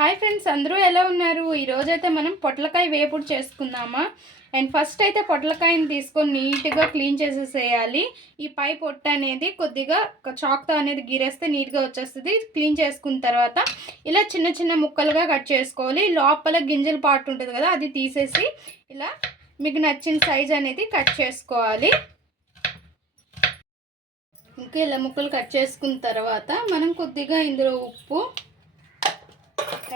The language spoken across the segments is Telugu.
హాయ్ ఫ్రెండ్స్ అందరూ ఎలా ఉన్నారు? ఈరోజైతే మనం పొట్లకాయ వేపుడు చేసుకుందామా? అండ్ ఫస్ట్ అయితే పొట్లకాయని తీసుకొని నీట్గా క్లీన్ చేసేసేయాలి. ఈ పై పొట్ట అనేది కొద్దిగా చాక్తో అనేది గీరేస్తే నీట్గా వచ్చేస్తుంది. క్లీన్ చేసుకున్న తర్వాత ఇలా చిన్న చిన్న ముక్కలుగా కట్ చేసుకోవాలి. లోపల గింజల పాటు ఉంటుంది కదా అది తీసేసి ఇలా మీకు నచ్చిన సైజ్ అనేది కట్ చేసుకోవాలి. ఇంకా ఇలా ముక్కలు కట్ చేసుకున్న తర్వాత మనం కొద్దిగా ఇందులో ఉప్పు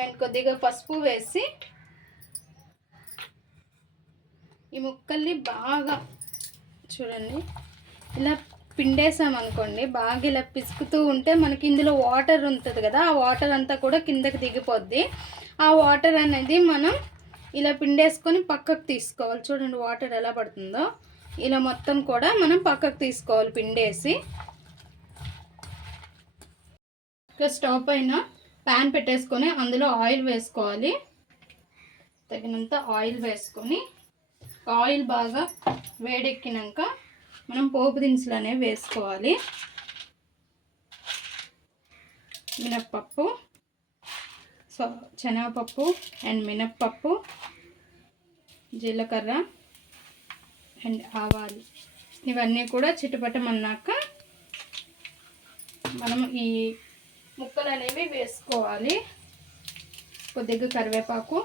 అండ్ కొద్దిగా పసుపు వేసి ఈ ముక్కల్ని బాగా చూడండి. ఇలా పిండేసాం అనుకోండి బాగా ఇలా పిసుకుతూ ఉంటే మనకి ఇందులో వాటర్ ఉంటుంది కదా ఆ వాటర్ అంతా కూడా కిందకి దిగిపోద్ది. ఆ వాటర్ అనేది మనం ఇలా పిండేసుకొని పక్కకు తీసుకోవాలి. చూడండి వాటర్ ఎలా పడుతుందో. ఇలా మొత్తం కూడా మనం పక్కకు తీసుకోవాలి పిండేసి. ఇక స్టవ్ పైన ప్యాన్ పెట్టేసుకొని అందులో ఆయిల్ వేసుకోవాలి. తగినంత ఆయిల్ వేసుకొని ఆయిల్ బాగా వేడెక్కినాక మనం పోపు దినుసులు అనేవి వేసుకోవాలి. మినప్పప్పు సో శనగపప్పు అండ్ మినప్పప్పు జీలకర్ర అండ్ ఆవాలు. ఇవన్నీ కూడా చిట్టుపట్టమన్నాక మనం ఈ ముక్కలు అనేవి వేసుకోవాలి. కొద్దిగా కరివేపాకు.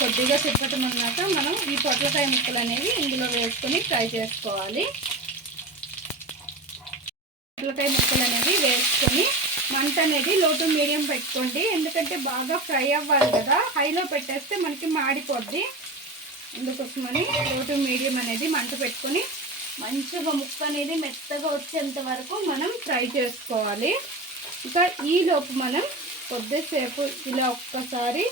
కొద్దిగా అన్నాక మనం ఈ పొట్లకాయ ముక్కలు అనేవి ఇందులో వేసుకొని ఫ్రై చేసుకోవాలి. పొట్లకాయ ముక్కలు అనేవి వేసుకొని మంట అనేది లోటు మీడియం పెట్టుకోండి. ఎందుకంటే బాగా ఫ్రై అవ్వాలి కదా. హైలో పెట్టేస్తే మనకి మాడిపోద్ది. అందుకోసమని లోటు మీడియం అనేది మంట పెట్టుకొని మంచిగా ముక్క అనేది మెత్తగా వచ్చేంత వరకు మనం ఫ్రై చేసుకోవాలి. ఇంకా ఈలోపు మనం కొద్దిసేపు ఇలా ఒక్కసారి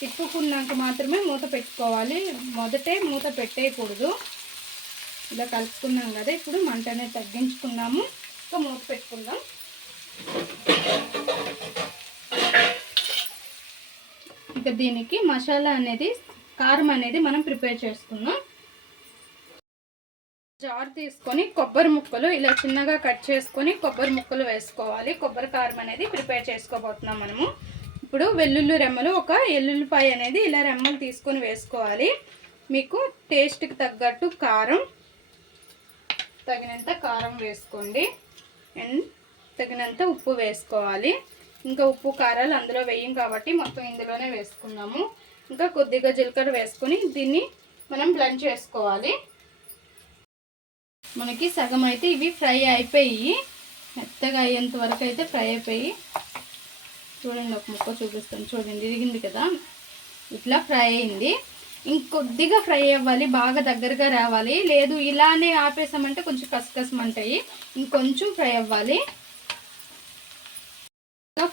తిప్పుకున్నాక మాత్రమే మూత పెట్టుకోవాలి. మొదటే మూత పెట్టేయకూడదు. ఇలా కలుపుకున్నాం కదా ఇప్పుడు మంట తగ్గించుకున్నాము. ఇంకా మూత పెట్టుకుందాం. ఇంకా దీనికి మసాలా అనేది కారం అనేది మనం ప్రిపేర్ చేసుకుందాం. జార్ తీసుకొని కొబ్బరి ముక్కలు ఇలా చిన్నగా కట్ చేసుకొని కొబ్బరి ముక్కలు వేసుకోవాలి. కొబ్బరి కారం అనేది ప్రిపేర్ చేసుకోబోతున్నాం మనము. ఇప్పుడు వెల్లుల్లి రెమ్మలు ఒక ఎల్లుల్లిపాయ అనేది ఇలా రెమ్మలు తీసుకొని వేసుకోవాలి. మీకు టేస్ట్కి తగ్గట్టు కారం తగినంత కారం వేసుకోండి. అండ్ తగినంత ఉప్పు వేసుకోవాలి. ఇంకా ఉప్పు కారాలు అందులో వేయం కాబట్టి మొత్తం ఇందులోనే వేసుకున్నాము ఇంకా కొద్దిగా జీలకర్ర వేసుకొని దీన్ని మనం బ్లెండ్ చేసుకోవాలి. మనకి సగం అయితే ఇవి ఫ్రై అయిపోయి మెత్తగా అయ్యేంత వరకు అయితే ఫ్రై అయిపోయి చూడండి ఒక ముక్క చూపిస్తాను. చూడండి ఇరిగింది కదా. ఇట్లా ఫ్రై అయింది. ఇంకొద్దిగా ఫ్రై అవ్వాలి బాగా దగ్గరగా రావాలి. లేదు ఇలానే ఆపేసామంటే కొంచెం కసకసమంటాయి. ఇంకొంచెం ఫ్రై అవ్వాలి.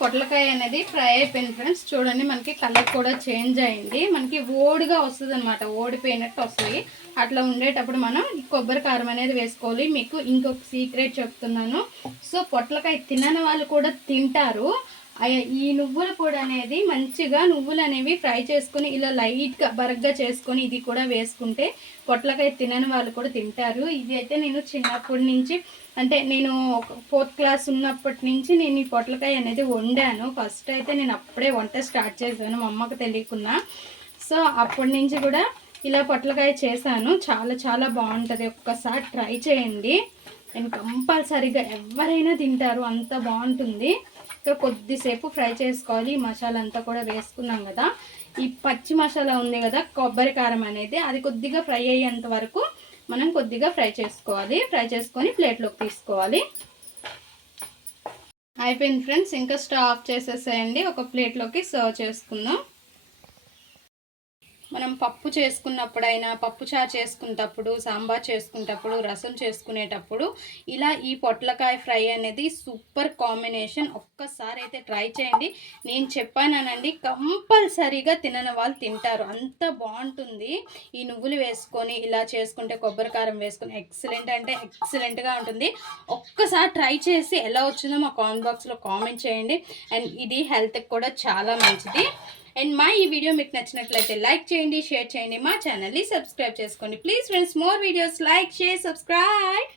పొట్లకాయ అనేది ఫ్రై అయిపోయింది ఫ్రెండ్స్. చూడండి మనకి కలర్ కూడా చేంజ్ అయింది. మనకి ఓడిగా వస్తుంది అనమాట ఓడిపోయినట్టు వస్తుంది. అట్లా ఉండేటప్పుడు మనం కొబ్బరి కారం అనేది వేసుకోవాలి. మీకు ఇంకొక సీక్రెట్ చెప్తున్నాను. సో పొట్లకాయ తినని వాళ్ళు కూడా తింటారు. ఈ నువ్వుల పొడి అనేది మంచిగా నువ్వులు అనేవి ఫ్రై చేసుకుని ఇలా లైట్గా బరగ్గా చేసుకొని ఇది కూడా వేసుకుంటే పొట్లకాయ తినని వాళ్ళు కూడా తింటారు. ఇది అయితే నేను చిన్నప్పటి నుంచి అంటే నేను ఫోర్త్ క్లాస్ ఉన్నప్పటి నుంచి నేను ఈ పొట్లకాయ అనేది వండాను. ఫస్ట్ అయితే నేను అప్పుడే వంట స్టార్ట్ చేశాను మా అమ్మకు తెలియకున్నా. సో అప్పటి నుంచి కూడా ఇలా పొట్లకాయ చేశాను. చాలా చాలా బాగుంటుంది. ఒక్కసారి ట్రై చేయండి. నేను కంపల్సరీగా ఎవరైనా తింటారు అంత బాగుంటుంది. ఇంకా కొద్దిసేపు ఫ్రై చేసుకోవాలి ఈ మసాలా అంతా కూడా వేసుకున్నాం కదా. ఈ పచ్చి మసాలా ఉంది కదా కొబ్బరి కారం అనేది. అది కొద్దిగా ఫ్రై అయ్యేంత వరకు మనం కొద్దిగా ఫ్రై చేసుకోవాలి. ఫ్రై చేసుకొని ప్లేట్లోకి తీసుకోవాలి. అయిపోయింది ఫ్రెండ్స్. ఇంకా స్టవ్ ఆఫ్ చేసేసేయండి. ఒక ప్లేట్లోకి సర్వ్ చేసుకుందాం. మనం పప్పు చేసుకున్నప్పుడైనా పప్పు చా చేసుకునేటప్పుడు సాంబార్ చేసుకునేటప్పుడు రసం చేసుకునేటప్పుడు ఇలా ఈ పొట్లకాయ ఫ్రై అనేది సూపర్ కాంబినేషన్. ఒక్కసారి అయితే ట్రై చేయండి. నేను చెప్పానండి కంపల్సరీగా తినని వాళ్ళు తింటారు. అంత బాగుంటుంది. ఈ నువ్వులు వేసుకొని ఇలా చేసుకుంటే కొబ్బరి కారం వేసుకొని ఎక్సలెంట్ అంటే ఎక్సలెంట్గా ఉంటుంది. ఒక్కసారి ట్రై చేసి ఎలా వచ్చిందో మా కామెంట్ బాక్స్లో కామెంట్ చేయండి. అండ్ ఇది హెల్త్కి కూడా చాలా మంచిది. అండ్ మా ఈ వీడియో మీకు నచ్చినట్లయితే లైక్ చేయండి షేర్ చేయండి మా ఛానల్ని సబ్స్క్రైబ్ చేసుకోండి. Please friends more videos like share subscribe